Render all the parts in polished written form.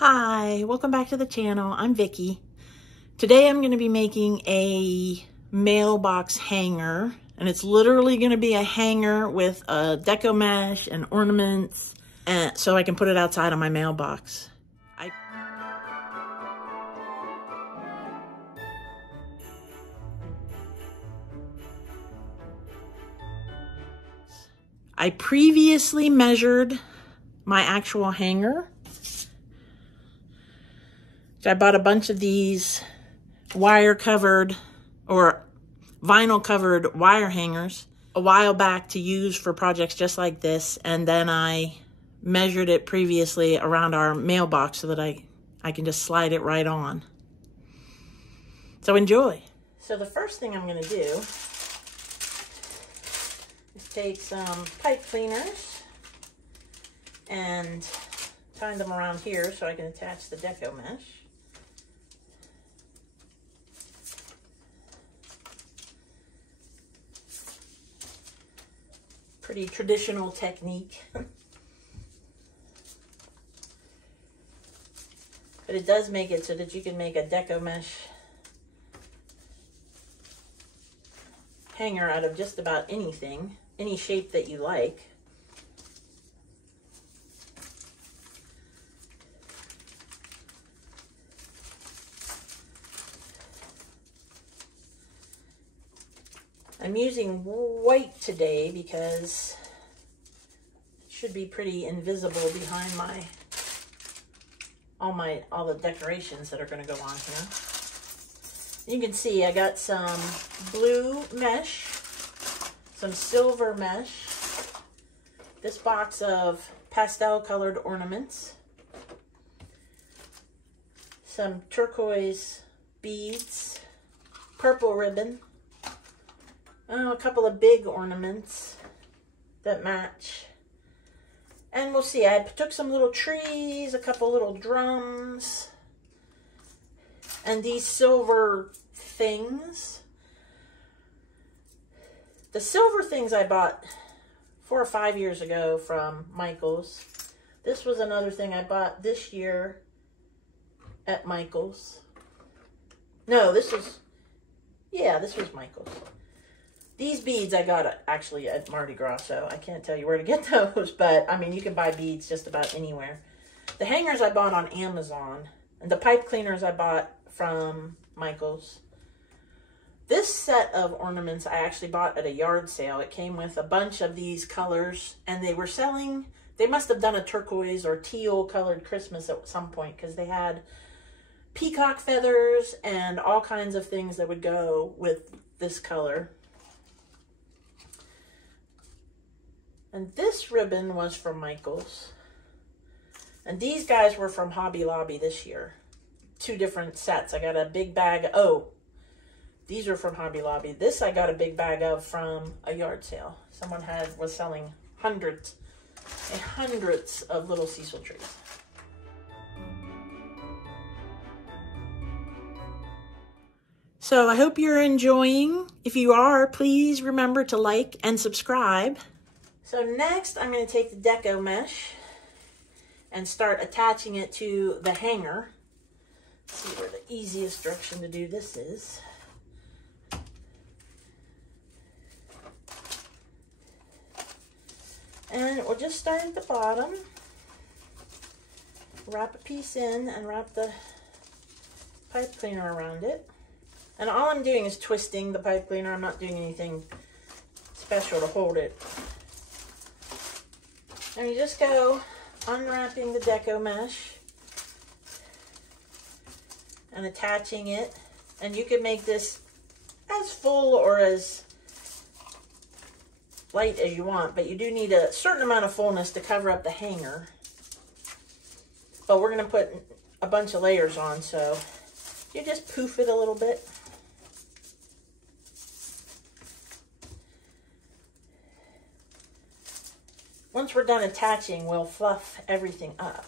Hi, welcome back to the channel. I'm Vicky. Today I'm going to be making a mailbox hanger, and it's literally going to be a hanger with a deco mesh and ornaments, and so I can put it outside on my mailbox. I previously measured my actual hanger. So I bought a bunch of these wire covered or vinyl covered wire hangers a while back to use for projects just like this, and then I measured it previously around our mailbox so that I can just slide it right on. So enjoy. So the first thing I'm going to do is take some pipe cleaners and tie them around here so I can attach the deco mesh. Pretty traditional technique. But it does make it so that you can make a deco mesh hanger out of just about anything, any shape that you like. I'm using white today because it should be pretty invisible behind all the decorations that are going to go on here. You can see I got some blue mesh, some silver mesh, this box of pastel colored ornaments, some turquoise beads, purple ribbon, a couple of big ornaments that match. And we'll see, I took some little trees, a couple little drums, and these silver things. The silver things I bought 4 or 5 years ago from Michael's. This was another thing I bought this year at Michael's. No, this was Michael's. These beads I got actually at Mardi Gras, so I can't tell you where to get those, but I mean, you can buy beads just about anywhere. The hangers I bought on Amazon, and the pipe cleaners I bought from Michael's. This set of ornaments I actually bought at a yard sale. It came with a bunch of these colors, and they were selling, they must have done a turquoise or teal colored Christmas at some point, because they had peacock feathers and all kinds of things that would go with this color. And this ribbon was from Michael's. And these guys were from Hobby Lobby this year. 2 different sets. I got a big bag. Oh, these are from Hobby Lobby. This I got a big bag of from a yard sale. Someone was selling hundreds and hundreds of little Cecil trees. So I hope you're enjoying. If you are, please remember to like and subscribe. So next, I'm going to take the deco mesh and start attaching it to the hanger. Let's see where the easiest direction to do this is. And we'll just start at the bottom, wrap a piece in, and wrap the pipe cleaner around it. And all I'm doing is twisting the pipe cleaner. I'm not doing anything special to hold it. And you just go unwrapping the deco mesh and attaching it. And you can make this as full or as light as you want, but you do need a certain amount of fullness to cover up the hanger. But we're going to put a bunch of layers on, so you just poof it a little bit. Once we're done attaching, we'll fluff everything up.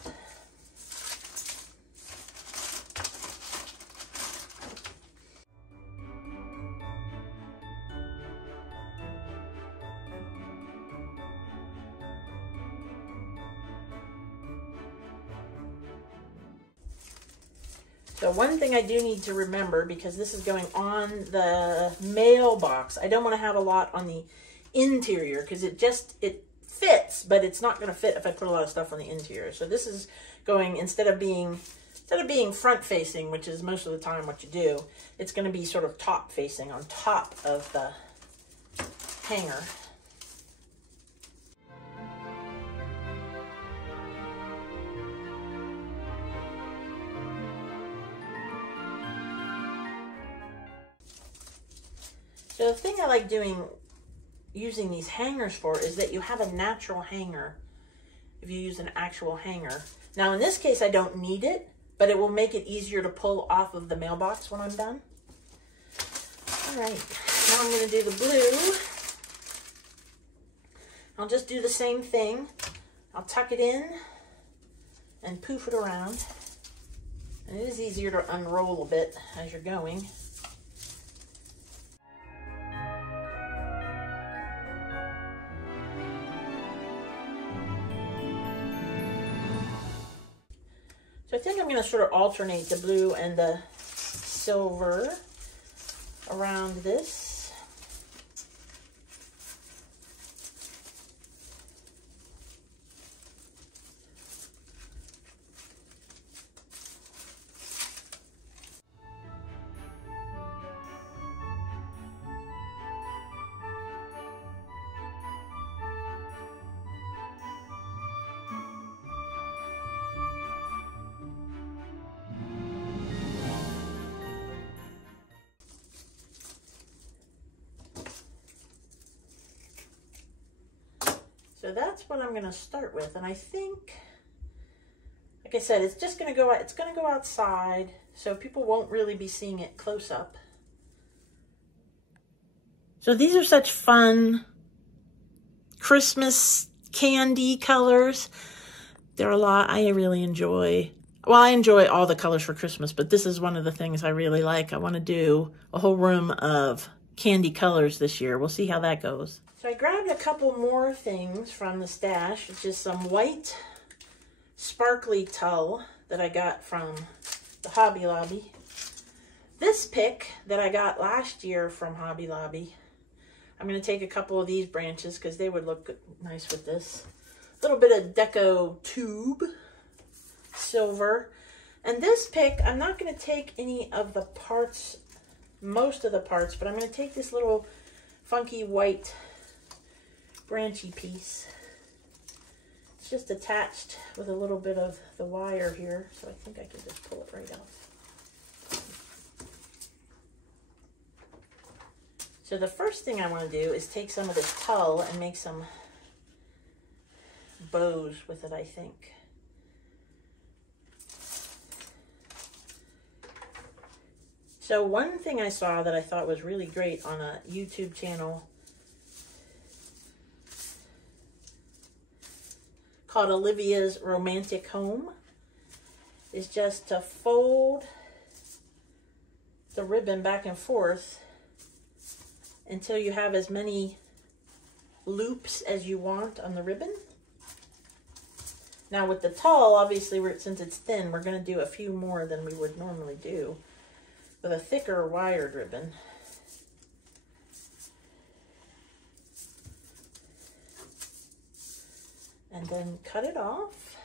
So one thing I do need to remember, because this is going on the mailbox, I don't want to have a lot on the interior because it fits, but it's not going to fit if I put a lot of stuff on the interior. So this is going, instead of being front facing, which is most of the time what you do, it's going to be sort of top facing on top of the hanger. So the thing I like using these hangers for is that you have a natural hanger if you use an actual hanger. Now in this case I don't need it, but it will make it easier to pull off of the mailbox when I'm done. All right, now I'm going to do the blue. I'll just do the same thing. I'll tuck it in and poof it around. And it is easier to unroll a bit as you're going. So I think I'm going to sort of alternate the blue and the silver around this. So that's what I'm going to start with, and I think, like I said, it's just going to go. It's going to go outside, so people won't really be seeing it close up. So these are such fun Christmas candy colors. They're a lot I really enjoy. Well, I enjoy all the colors for Christmas, but this is one of the things I really like. I want to do a whole room of candy colors this year. We'll see how that goes. So I grabbed a couple more things from the stash. It's just some white sparkly tulle that I got from the Hobby Lobby. This pick that I got last year from Hobby Lobby, I'm going to take a couple of these branches because they would look nice with this. A little bit of deco tube, silver. And this pick, I'm not going to take any of the parts, most of the parts, but I'm going to take this little funky white branchy piece. It's just attached with a little bit of the wire here, so I think I can just pull it right off. So the first thing I want to do is take some of this tulle and make some bows with it, I think. So one thing I saw that I thought was really great on a YouTube channel called Olivia's Romantic Home is just to fold the ribbon back and forth until you have as many loops as you want on the ribbon. Now with the tulle, obviously, since it's thin, we're going to do a few more than we would normally do with a thicker wired ribbon. And then cut it off.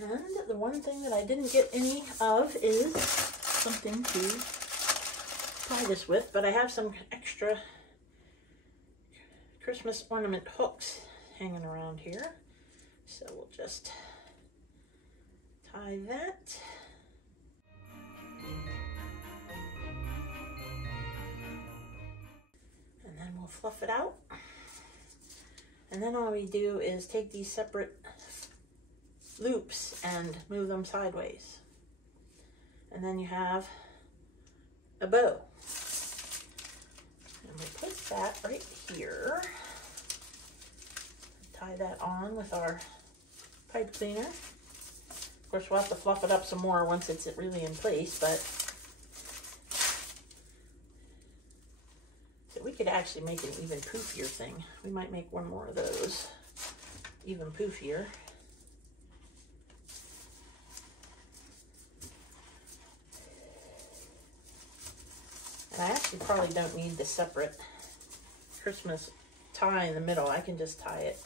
And the one thing that I didn't get any of is something to tie this with, but I have some extra Christmas ornament hooks hanging around here. So we'll just tie that. And then we'll fluff it out. And then all we do is take these separate loops and move them sideways. And then you have a bow. And we put that right here. Tie that on with our pipe cleaner. Of course, we'll have to fluff it up some more once it's really in place, but so we could actually make an even poofier thing. We might make one more of those, even poofier. You probably don't need the separate Christmas tie in the middle. I can just tie it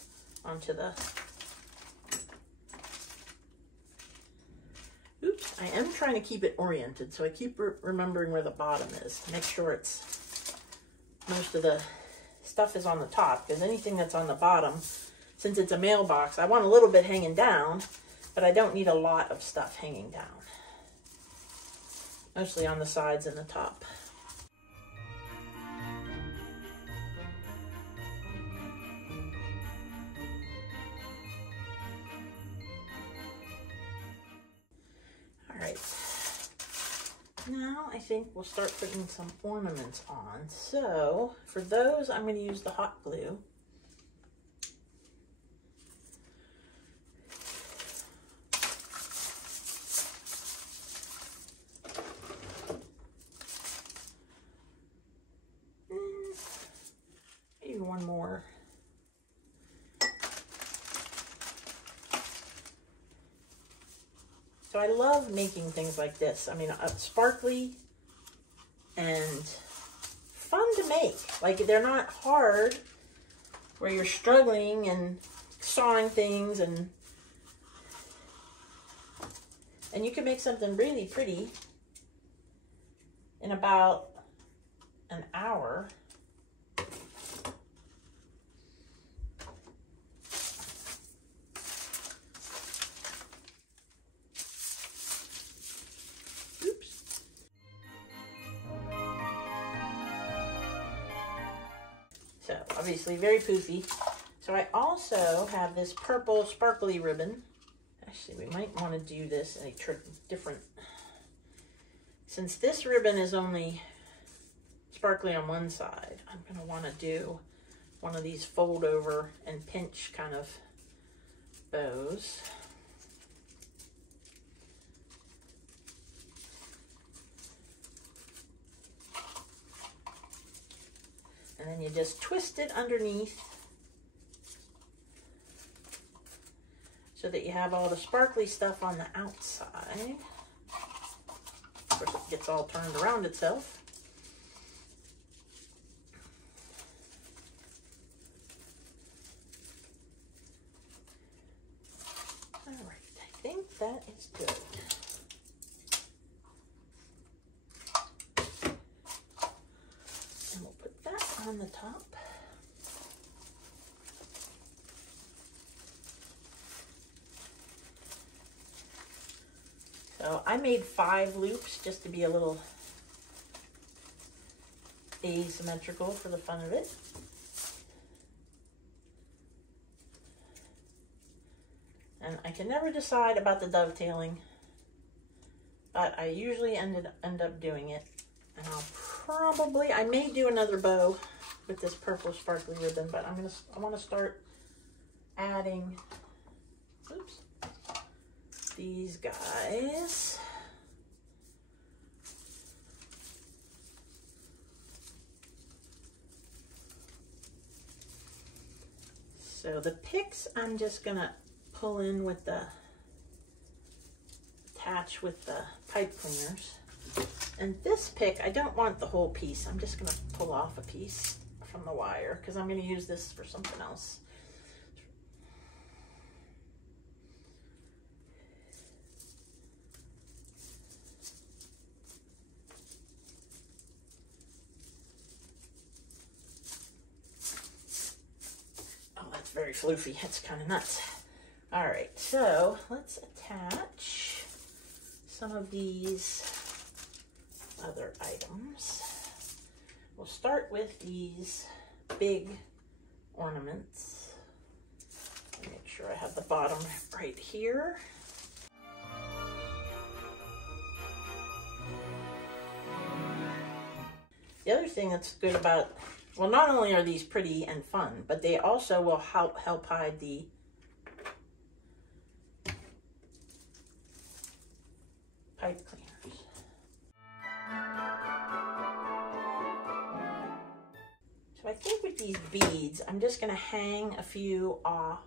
onto the... Oops, I am trying to keep it oriented, so I keep remembering where the bottom is to make sure it's... Most of the stuff is on the top, because anything that's on the bottom, since it's a mailbox, I want a little bit hanging down, but I don't need a lot of stuff hanging down. Mostly on the sides and the top. Alright, now I think we'll start putting some ornaments on. So, for those, I'm going to use the hot glue. Maybe one more. So I love making things like this. I mean, sparkly and fun to make. Like, they're not hard where you're struggling and sawing things, and you can make something really pretty in about an hour. So obviously very poofy. So I also have this purple sparkly ribbon. Actually, we might want to do this in a different, since this ribbon is only sparkly on one side, I'm going to want to do one of these fold over and pinch kind of bows. And then you just twist it underneath so that you have all the sparkly stuff on the outside. Of course, it gets all turned around itself. All right, I think that is good. On the top. So I made 5 loops just to be a little asymmetrical for the fun of it. And I can never decide about the dovetailing, but I usually end up doing it. And I may do another bow with this purple sparkly ribbon, but I want to start adding, oops, these guys. So the picks I'm just gonna pull in with the, attach with the pipe cleaners. And this pick, I don't want the whole piece. I'm just gonna pull off a piece from the wire because I'm gonna use this for something else. Oh, that's very floofy. That's kind of nuts. All right, so let's attach some of these other items. We'll start with these big ornaments. Make sure I have the bottom right here. The other thing that's good about, well, not only are these pretty and fun, but they also will help hide the pipe cleaners. So I think with these beads, I'm just going to hang a few off.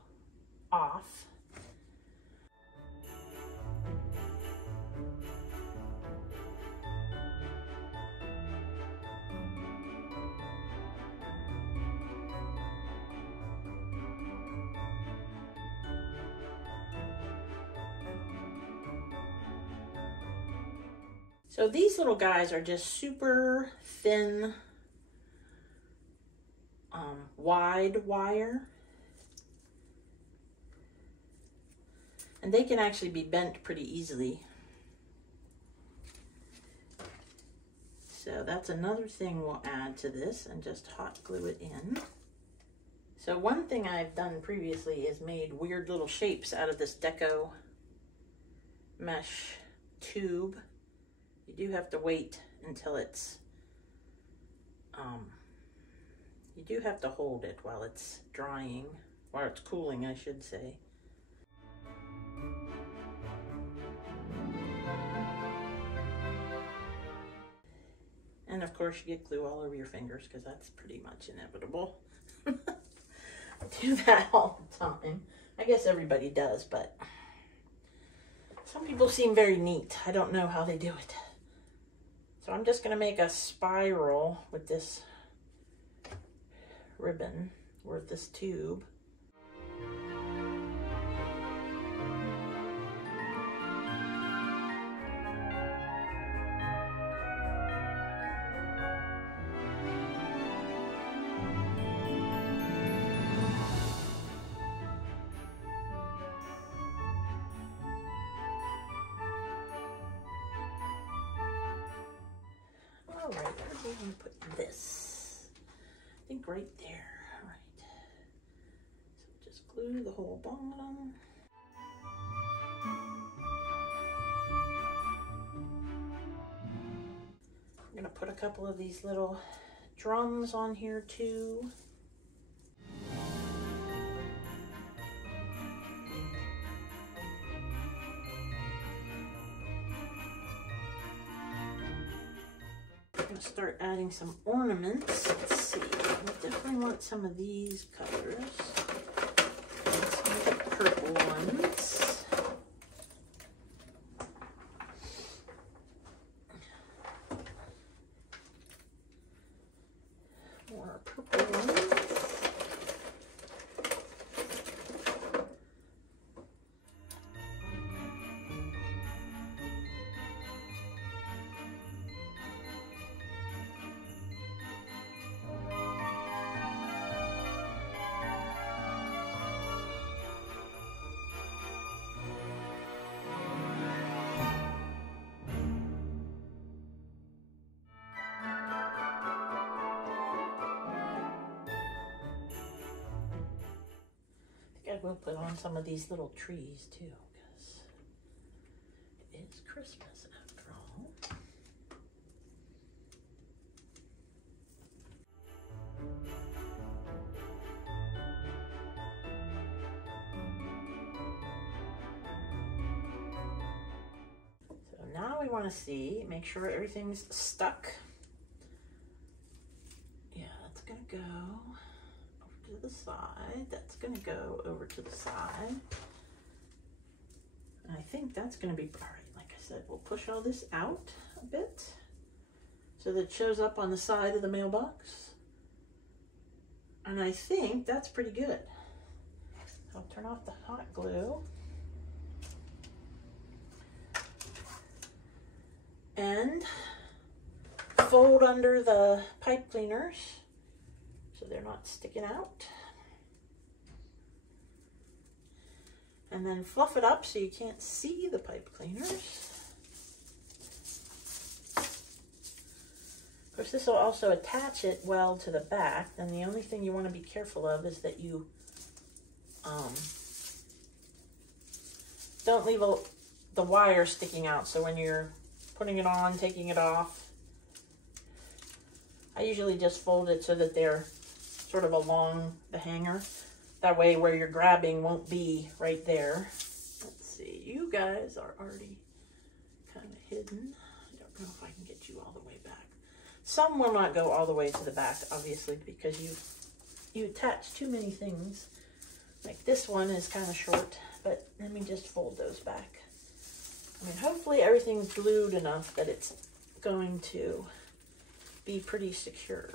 So these little guys are just super thin, wide wire. And they can actually be bent pretty easily. So that's another thing we'll add to this and just hot glue it in. So one thing I've done previously is made weird little shapes out of this deco mesh tube. You do have to wait until it's, you do have to hold it while it's drying, while it's cooling, I should say. And of course you get glue all over your fingers because that's pretty much inevitable. I do that all the time. I guess everybody does, but some people seem very neat. I don't know how they do it. So I'm just gonna make a spiral with this ribbon or this tube. All right, where do we want to put this? I think right there. All right. So just glue the whole bottom. I'm gonna put a couple of these little drums on here too. Start adding some ornaments. Let's see. We definitely want some of these colors. Some of the purple ones. More purple ones. I will put on some of these little trees too, because it is Christmas after all. So now we want to see, make sure everything's stuck. Yeah, that's gonna go to the side. That's going to go over to the side. And I think that's going to be, all right, like I said, we'll push all this out a bit so that it shows up on the side of the mailbox. And I think that's pretty good. I'll turn off the hot glue. And fold under the pipe cleaners so they're not sticking out. And then fluff it up so you can't see the pipe cleaners. Of course, this will also attach it well to the back. And the only thing you want to be careful of is that you don't leave the wire sticking out. So when you're putting it on, taking it off, I usually just fold it so that they're sort of along the hanger. That way where you're grabbing won't be right there. Let's see, you guys are already kind of hidden. I don't know if I can get you all the way back. Some will not go all the way to the back, obviously, because you attach too many things. Like this one is kind of short, but let me just fold those back. I mean, hopefully everything's glued enough that it's going to be pretty secure.